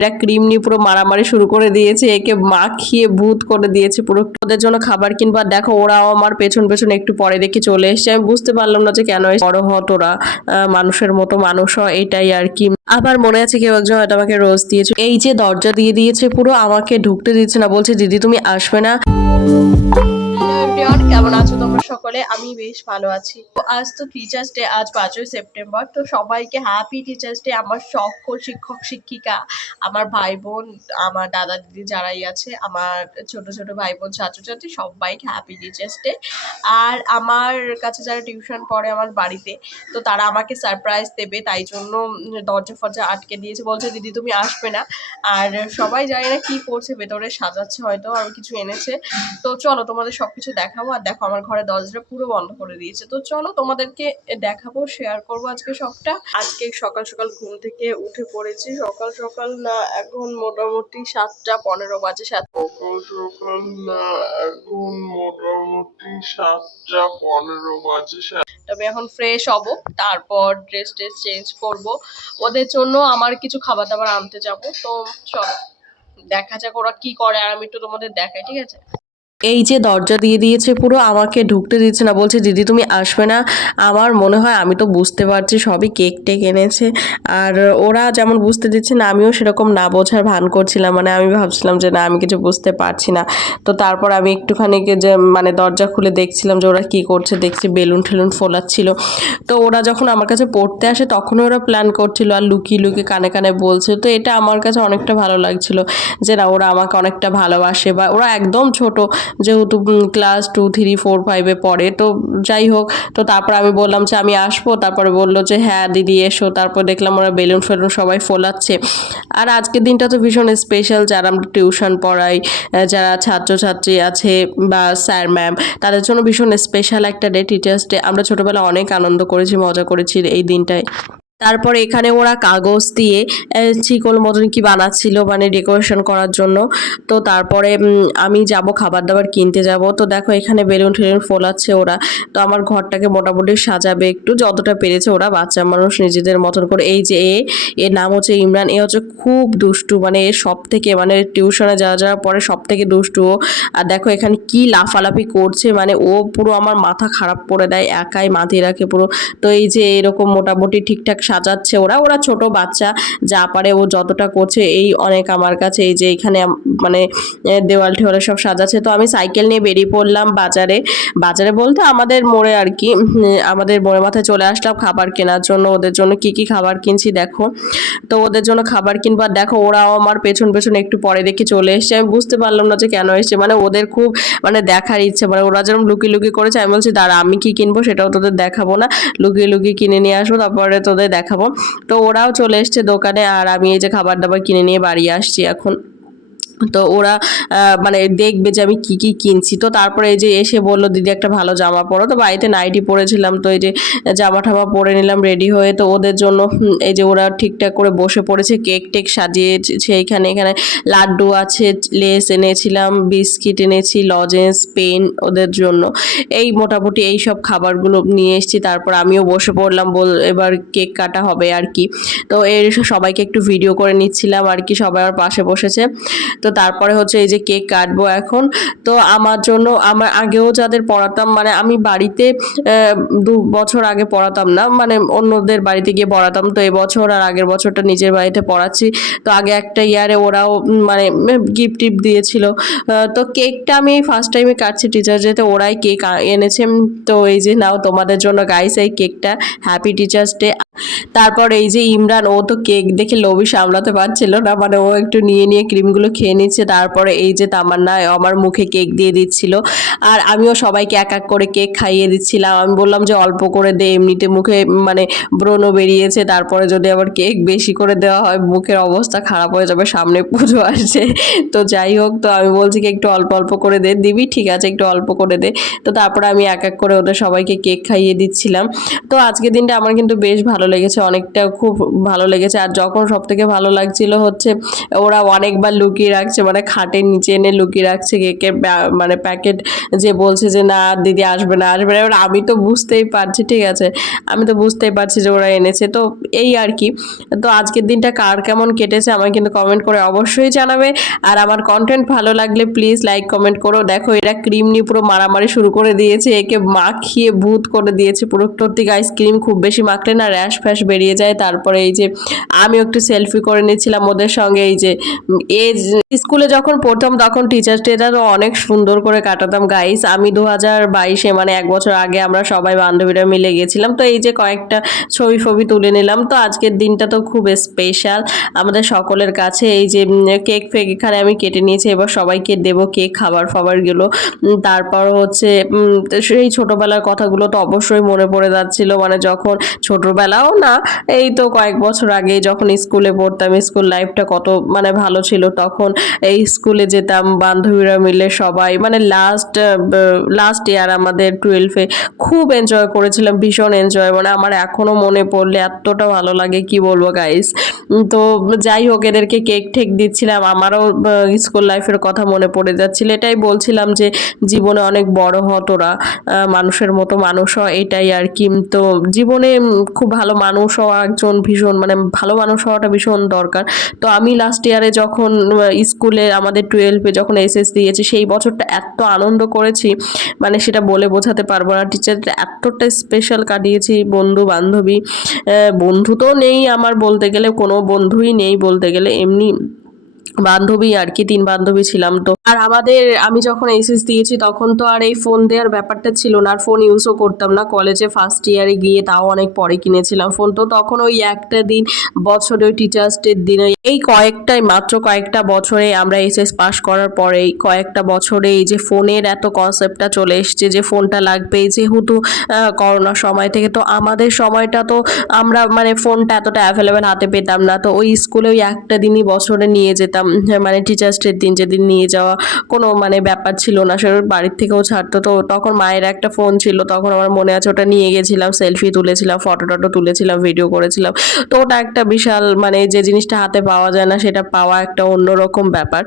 এটা ক্রিম নিয়ে পুরো মারামারি শুরু করে দিয়েছে, একে মাখিয়ে ভূত করে দিয়েছে পুরো। ওদের জন্য খাবার কিনবা, দেখো ওরাও আমার পেছন পেছন একটু পরে দেখে চলে এসছে। আমি বুঝতে পারলাম না যে কেন বড় হ তোরা, মানুষের মতো মানুষ হয়, এটাই আর কি। আবার মনে আছে কেউ একজন হয়তো আমাকে রোজ দিয়েছে, এই যে দরজা দিয়ে দিয়েছে পুরো, আমাকে ঢুকতে দিচ্ছে না, বলছে দিদি তুমি আসবে না। হ্যালো এভরিওয়ান, কেমন আছো তোমরা সকলে? আমি বেশ ভালো আছি। তো আজ তো টিচার্স ডে, আজ 5ই সেপ্টেম্বর। তো সবাইকে হ্যাপি টিচার্স ডে। আমার সকল শিক্ষক শিক্ষিকা, আমার ভাই বোন, আমার দাদা দিদি যারাই আছে, আমার ছোট ছোট ভাই বোন ছাত্রছাত্রী, সবাইকে হ্যাপি টিচার্স ডে। আর আমার কাছে যারা টিউশন পড়ে আমার বাড়িতে, তো তারা আমাকে সারপ্রাইজ দেবে, তাই জন্য দরজা ফরজা আটকে দিয়েছে, বলছে দিদি তুমি আসবে না। আর সবাই জানি না কি করছে, ভেতরে সাজাচ্ছে হয়তো, আর কিছু এনেছে। তো চলো তোমাদের সবকিছু দেখাবো। আর দেখো আমার ঘরে দরজাটা পুরো বন্ধ করে দিয়েছে। তো চলো তোমাদেরকে দেখাবো, শেয়ার করবো আজকে সবটা। আজকে সকাল সকাল ঘুম থেকে উঠে পড়েছি, সকাল সকাল না, এখন মোটামুটি 7টা 15 বাজে। সকাল সকাল না, এখন মোটামুটি 7টা 15 বাজে। তবে এখন ফ্রেশ হব, তারপর ড্রেস চেঞ্জ করব। ওদের জন্য আমার কিছু খাবার দাবার আনতে যাব। তো চলো দেখা যাক ওরা কি করে, আর আমি একটু তোমাদের দেখাই, ঠিক আছে? এই যে দরজা দিয়ে দিয়েছে পুরো, আমাকে ঢুকতে দিচ্ছে না, বলছে দিদি তুমি আসবে না। আমার মনে হয়, আমি তো বুঝতে পারছি সবই কেক টেক এনেছে, আর ওরা যেমন বুঝতে দিচ্ছে না, আমিও সেরকম না বোঝার ভান করছিলাম, মানে আমি ভাবছিলাম যে না আমি কিছু বুঝতে পারছি না। তো তারপর আমি একটুখানি যে মানে দরজা খুলে দেখছিলাম যে ওরা কি করছে, দেখছি বেলুন ঠেলুন ফোলাচ্ছিল। তো ওরা যখন আমার কাছে পড়তে আসে তখনও ওরা প্ল্যান করছিল আর লুকিয়ে লুকিয়ে কানে কানে বলছে। তো এটা আমার কাছে অনেকটা ভালো লাগছিল যে না ওরা আমাকে অনেকটা ভালোবাসে, বা ওরা একদম ছোট, যেহেতু ক্লাস 2 3 4 5-এ পড়ে। তো যাই হোক, তো তারপর আমি বললাম যে আমি আসবো, তারপরে বললো যে হ্যাঁ দিদি এসো। তারপর দেখলাম ওরা বেলুন ফেলুন সবাই ফোলাচ্ছে। আর আজকের দিনটা তো ভীষণ স্পেশাল, যারা আমরা টিউশন পড়াই, যারা ছাত্রছাত্রী আছে বা স্যার ম্যাম, তাদের জন্য ভীষণ স্পেশাল একটা ডে, টিচার্স ডে। আমরা ছোটবেলা অনেক আনন্দ করেছি, মজা করেছি এই দিনটায়। তারপর এখানে ওরা কাগজ দিয়ে চিকন মতন কি বানাচ্ছিল, মানে ডেকোরেশন করার জন্য। তো তারপরে আমি যাব খাবার দাবার কিনতে যাব। তো দেখো এখানে বেলুন টেলুন ফোলাচ্ছে ওরা। তো আমার ঘরটাকে মোটামুটি সাজাবে একটু, যতটা পেরেছে ওরা, বাচ্চা মানুষ নিজেদের মতন করে। এই যে এর নাম হচ্ছে ইমরান, এ হচ্ছে খুব দুষ্টু, মানে এ সব থেকে, মানে টিউশনে যাওয়া যাওয়ার পরে সব থেকে দুষ্টু ও। আর দেখো এখানে কি লাফালাফি করছে, মানে ও পুরো আমার মাথা খারাপ করে দেয়, একাই মাতিয়ে রাখে পুরো। তো এই যে এরকম মোটামুটি ঠিকঠাক সাজাচ্ছে ওরা, ওরা ছোট বাচ্চা, যা পারে ও যতটা করছে এই অনেক আমার কাছে। এই যে এখানে মানে দেওয়াল ঠেওয়ালে সব সাজাচ্ছে। তো আমি সাইকেল নিয়ে বেরিয়ে পড়লাম বাজারে, বাজারে বলতে আমাদের মোড়ে আর কি, আমাদের মোড়ে মাথায় চলে আসলাম খাবার কেনার জন্য। ওদের জন্য কি কি খাবার কিনছি দেখো। তো ওদের জন্য খাবার কিনবো, আর দেখো ওরাও আমার পেছন পেছন একটু পরে দেখে চলে এসছে। আমি বুঝতে পারলাম না যে কেন এসছে, মানে ওদের খুব মানে দেখার ইচ্ছে, মানে ওরা যেরকম লুকিয়ে লুকিয়ে করেছে, আমি বলছি দাঁড়া আমি কি কিনবো সেটাও তোদের দেখাবো না, লুকিয়ে লুকিয়ে কিনে নিয়ে আসবো, তারপরে তোদের দেখাবো। তো ওরাও চলে এসছে দোকানে, আর আমি এই যে খাবার দাবার কিনে নিয়ে বাড়ি আসছি এখন। তো ওরা মানে দেখবে যে আমি কি কি কিনছি। তো তারপরে এই যে এসে বললো দিদি একটা ভালো জামা পরো। তো বাড়িতে নাইটি পরেছিলাম, তো এই যে জামা ঠামা পরে নিলাম রেডি হয়ে। তো ওদের জন্য এই যে ওরা ঠিকঠাক করে বসে পড়েছে, কেক টেক সাজিয়েছে, এখানে এখানে লাড্ডু আছে, লেস এনেছিলাম, বিস্কিট এনেছি, লজেন্স, পেন ওদের জন্য। এই মোটামুটি এই সব খাবারগুলো নিয়ে এসেছি। তারপর আমিও বসে পড়লাম, এবার কেক কাটা হবে আর কি। তো এর সবাইকে একটু ভিডিও করে নিচ্ছিলাম আর কি, সবাই আমার পাশে বসেছে। তো তারপরে হচ্ছে এই যে কেক কাটবো এখন। তো আমার জন্য, আমার আগেও যাদের পড়াতাম, মানে আমি বাড়িতে 2 বছর আগে পড়াতাম না, মানে অন্যদের বাড়িতে গিয়ে পড়াতাম। তো এবছর আর আগের বছরটা নিজের বাড়িতে পড়াচ্ছি। তো আগে একটা ইয়ারে ওরাও মানে গিফট টিফট দিয়েছিল। তো কেকটা আমি ফার্স্ট টাইমে কাটছি টিচার ডেতে, ওরাই কেক এনেছে। তো এই যে নাও তোমাদের জন্য গাইস এই কেকটা, হ্যাপি টিচার্স ডে। তারপর এই যে ইমরান, ও তো কেক দেখে লোভই সামলাতে পারছিল না, মানে ও একটু নিয়ে নিয়ে ক্রিমগুলো খেয়ে নিচ্ছে। তারপরে এই যে তামান্না আমার মুখে কেক দিয়ে দিচ্ছিল, আর আমিও সবাইকে এক এক করে কেক খাইয়ে দিচ্ছিলাম। আমি বললাম যে অল্প করে দে, এমনিতে মুখে মানে ব্রণ বেরিয়েছে, তারপরে যদি আবার কেক বেশি করে দেওয়া হয় মুখের অবস্থা খারাপ হয়ে যাবে, সামনে পুজো আসছে। তো যাই হোক, তো আমি বলছি কি একটু অল্প অল্প করে দে, দিবি ঠিক আছে একটু অল্প করে দে। তো তারপরে আমি এক এক করে ওদের সবাইকে কেক খাইয়ে দিচ্ছিলাম। তো আজকের দিনটা আমার কিন্তু বেশ ভালো লেগেছে, অনেকটা খুব ভালো লেগেছে। আর যখন সব থেকে ভালো লাগছিল হচ্ছে ওরা অনেকবার লুকিয়ে রাখছে, মানে খাটের নিচে এনে লুকিয়ে রাখছে কেকের মানে প্যাকেট, যে বলছে যে না দিদি আসবে না আসবে না। এবার আমি তো বুঝতেই পারছি, ঠিক আছে, আমি তো বুঝতেই পারছি যে ওরা এনেছে। তো এই আর কি। তো আজকের দিনটা কার কেমন কেটেছে আমাকে কিন্তু কমেন্ট করে অবশ্যই জানাবে। আর আমার কন্টেন্ট ভালো লাগলে প্লিজ লাইক কমেন্ট করো। দেখো এরা ক্রিম নিয়ে পুরো মারামারি শুরু করে দিয়েছে, একে মাখিয়ে ভূত করে দিয়েছে পুরো। প্রত্যেক আইসক্রিম খুব বেশি মাখলে না র্যাশ ফ্যাশ বেরিয়ে যায়। তারপরে এই যে আমি একটু সেলফি করে নিচ্ছিলাম ওদের সঙ্গে। এই যে স্কুলে যখন পড়তাম তখন টিচার্স ডেটা তো অনেক সুন্দর করে কাটাতাম গাইস। আমি 2022-এ মানে 1 বছর আগে আমরা সবাই বান্ধবীরা মিলে গেছিলাম। তো এই যে কয়েকটা ছবি ফবি তুলে নিলাম। তো আজকের দিনটা তো খুব স্পেশাল আমাদের সকলের কাছে। এই যে কেক ফেক এখানে আমি কেটে নিয়েছি, এবার সবাইকে দেবো কেক, খাবার ফাবারগুলো। তারপর হচ্ছে সেই ছোটবেলার কথাগুলো তো অবশ্যই মনে পড়ে যাচ্ছিল, মানে যখন ছোটবেলাও না, এই তো কয়েক বছর আগে যখন স্কুলে পড়তাম, স্কুল লাইফটা কত মানে ভালো ছিল। তখন এই স্কুলে যেতাম বান্ধবীরা মিলে সবাই, মানে লাস্ট ইয়ার আমাদের 12-এ খুব এনজয় করেছিলাম, ভীষণ এনজয়, মানে আমার এখনো মনে পড়লে এতটা ভালো লাগে কি বলবো গাইস। তো যাই হোক, এদেরকে কেক ঠেক দিচ্ছিলাম, আমারও স্কুল লাইফের কথা মনে পড়ে যাচ্ছিল। এটাই বলছিলাম যে জীবনে অনেক বড় হ তোরা, মানুষের মতো মানুষ হ, এটাই আর কি। তো জীবনে খুব ভালো মানুষ হওয়া একজন ভীষণ, মানে ভালো মানুষ হওয়াটা ভীষণ দরকার। তো আমি লাস্ট ইয়ারে যখন স্কুলে আমাদের 12-এ যখন এসএস দিয়েছি, সেই বছরটা এত আনন্দ করেছি, মানে সেটা বলে বোঝাতে পারবো না। টিচারটা এতটা স্পেশাল কাটিয়েছি, বন্ধু বান্ধবী, বন্ধু তো নেই আমার বলতে গেলে, কোনো বন্ধুই নেই বলতে গেলে, এমনি বান্ধবী আর কি, 3 বান্ধবী ছিলাম। তো আর আমাদের আমি যখন এইচএস দিয়েছি তখন তো আর এই ফোন দেওয়ার ব্যাপারটা ছিল না, আর ফোন ইউজও করতাম না। কলেজে ফার্স্ট ইয়ারে গিয়ে তাও অনেক পরে কিনেছিলাম ফোন। তো তখন ওই একটা দিন বছরে, ওই টিচার্স ডের দিনে, এই মাত্র কয়েকটা বছরে আমরা এইচএস পাস করার পরেই কয়েকটা বছরে এই যে ফোনের এত কনসেপ্টটা চলে এসছে যে ফোনটা লাগবেই, যেহেতু করোনার সময় থেকে। তো আমাদের সময়টা তো আমরা মানে ফোনটা এতটা অ্যাভেলেবেল হাতে পেতাম না। তো ওই স্কুলে ওই একটা দিনই বছরে নিয়ে যেতাম, মানে টিচার্স ডের দিন, যেদিন নিয়ে যাওয়া কোনো মানে ব্যাপার ছিল না, সে বাড়ির থেকেও ছাড়তো। তো তখন মায়ের একটা ফোন ছিল, তখন আমার মনে আছে ওটা নিয়ে গেছিলাম, সেলফি তুলেছিলাম, ফটো টটো তুলেছিলাম, ভিডিও করেছিলাম। তো ওটা একটা বিশাল, মানে যে জিনিসটা হাতে পাওয়া যায় না সেটা পাওয়া একটা অন্যরকম ব্যাপার।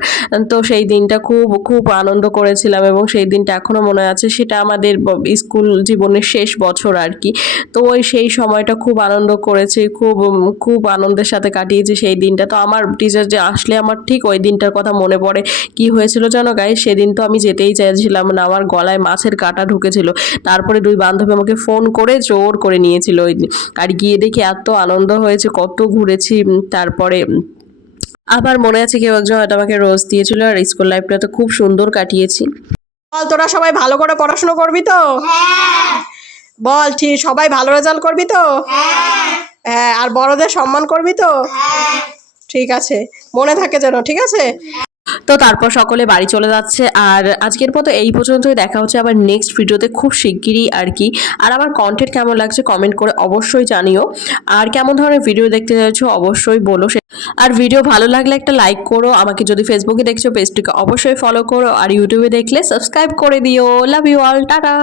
তো সেই দিনটা খুব খুব আনন্দ করেছিলাম, এবং সেই দিনটা এখনো মনে আছে। সেটা আমাদের স্কুল জীবনের শেষ বছর আর কি। তো ওই সেই সময়টা খুব আনন্দ করেছি, খুব খুব আনন্দের সাথে কাটিয়েছি সেই দিনটা। তো আমার টিচার যে আসলে আমার ঠিক ওই দিনটার কথা মনে পড়ে। কি হয়েছিল জানো গাইস, সেদিন তো আমি যেতেই চাইছিলাম না, আমার গলায় মাছের কাঁটা ঢুকেছিল। তারপরে 2 বান্ধবী আমাকে ফোন করে জোর করে নিয়েছিল ওই দিন। আর গিয়ে দেখি এত আনন্দ হয়েছে, কত ঘুরেছি। তারপরে আবার মনে আছে কেউ একজন হয়তো আমাকে রোজ দিয়েছিল। আর স্কুল লাইফটা তো খুব সুন্দর কাটিয়েছি। বল, তোরা সবাই ভালো করে পড়াশোনা করবি তো? বল, ঠিক সবাই ভালো রেজাল্ট করবি তো? হ্যাঁ। আর বড়দের সম্মান করবি তো? ঠিক আছে, মনে থাকে যেন, ঠিক আছে? তো তারপর সকলে বাড়ি চলে যাচ্ছে। আর আজকের মতো এই পর্যন্তই, দেখা হচ্ছে আবার নেক্সট ভিডিওতে খুব শিগগিরই আর কি। আর আমার কন্টেন্ট কেমন লাগছে কমেন্ট করে অবশ্যই জানিও। আর কেমন ধরনের ভিডিও দেখতে চাইছো অবশ্যই বলো। আর ভিডিও ভালো লাগলে একটা লাইক করো। আমাকে যদি ফেসবুকে দেখছো পেজটিকে অবশ্যই ফলো করো। আর ইউটিউবে দেখলে সাবস্ক্রাইব করে দিও। Love you all, tata.